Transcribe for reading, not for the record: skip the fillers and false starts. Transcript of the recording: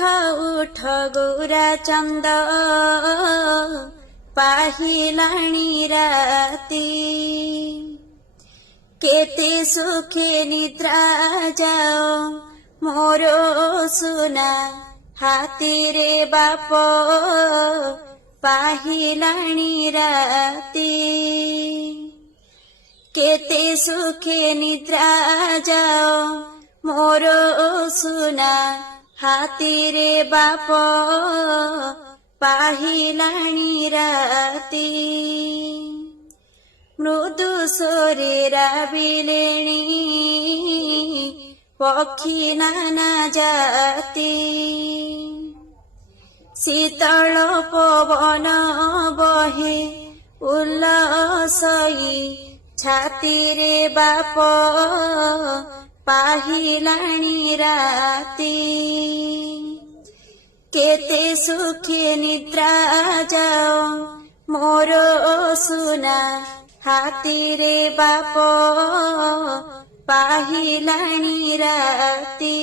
उठ गोरा चंद पाहिलाणी राती केते सुखे निद्रा जाओ मोरो सुना हाथी रे बाप पाहिलाणी राती केते सुखे निद्रा जाओ मोरो सुना हाथी रे बाप पाहिलाणी राती मृदु शरीरा बिलेणी पक्षी नाना जाती शीतल पवन बहे उल्लसई छाती रे बाप पाहिलाणी राती केते सुखे निद्रा जाओ मोरो सुना हाथी रे बाप पाहिलाणी राती।